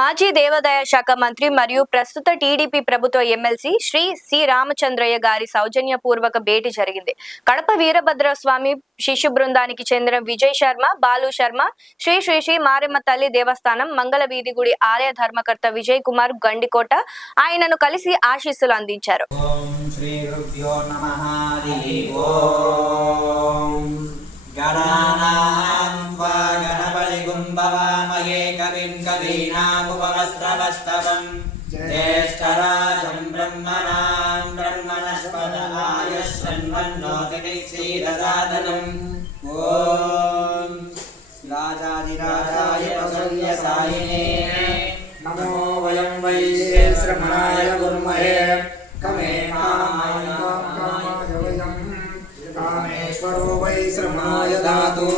మాజీ దేవాదాయ శాఖ మంత్రి మరియు ప్రస్తుత టీడీపీ ప్రభుత్వ ఎమ్మెల్సీ శ్రీ సి రామచంద్రయ్య గారి సౌజన్యపూర్వక భేటీ జరిగింది. కడప వీరభద్రస్వామి శిష్యు బృందానికి చెందిన విజయ్ శర్మ, బాలు శర్మ, శ్రీ శ్రీ శ్రీ మారెమ్మ తల్లి దేవస్థానం మంగళ వీధి గుడి ఆలయ ధర్మకర్త విజయ్ కుమార్ గండికోట ఆయనను కలిసి ఆశీస్సులు అందించారు. ज्येष्ठराजं ब्रह्मणां ब्रह्मणस्पदाय शृण्वन्नोतिक्षीरसादनम् ॐ राजाधिराजाय प्रसन्नसायिने नमो वयं वै श्रमणाय गुरुमहे कमे कामेश्वरो वै श्रमणाय धातु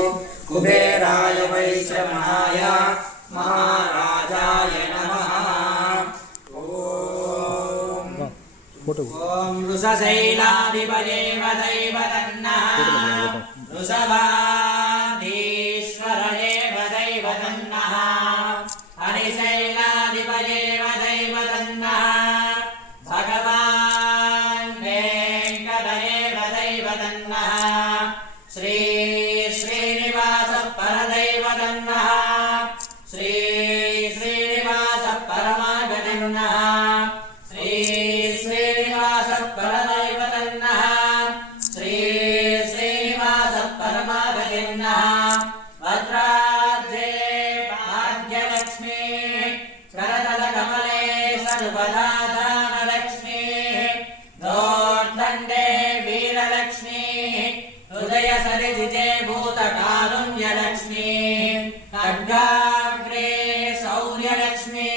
कुबेराय वै श्रमणाय महाराजाय नमः। ओम ऋषशैलाधिपये वदैवतन्नः ऋषभाधीश्वरये वदैवतन्नः हरिशैलाधिपये वदैवतन्नः भगवान् वेङ्कटये वदैवतन्नः श्री श्रीनिवास परदैवतन्नः श्री श्रीनिवास परमागतिर्नः श्री श्रीनिवास परदैवतन्नः श्री श्रीनिवास परमागतिर्नः भद्राद्रे भाग्यलक्ष्मी करतलकमले सर्वदाधानलक्ष्मी दोर्दण्डे वीरलक्ष्मी हृदयसरिजिते भूतकारुण्यलक्ष्मी खड्गाग्रे शौर्यलक्ष्मी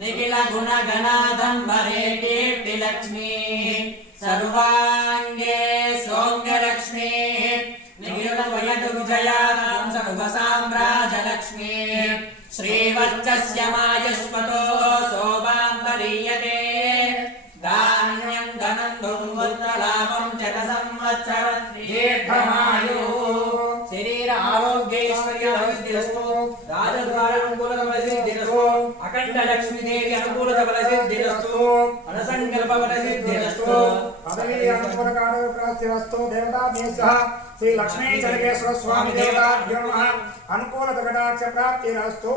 निखिल गुणगणाधम्बरे कीर्तिलक्ष्मी सर्वाङ्गे सौम्यलक्ष्मी निखिल वयदुर्जयानां सर्वसाम्राजलक्ष्मी श्रीवत्सस्य मायस्पतो शोभाम्बरीयते धान्यं धनं दुर्मुत्रलाभं शतसंवत्सरं दीर्घमायुः शरीर आरोग्यैश्वर्यसिद्धिरस्तु राजद्वारानुकूलफलसिद्धिरस्तु अखण्ड लक्ष्मी देवी अनुकूलफलसिद्धिरस्तु अनसङ्कल्पफलसिद्धिरस्तु पदवी अनुकूलकार्यप्राप्तिरस्तु देवताभ्यः श्री लक्ष्मी चरकेश्वर स्वामी देवताभ्यो नमः अनुकूलकटाक्ष प्राप्तिरस्तु।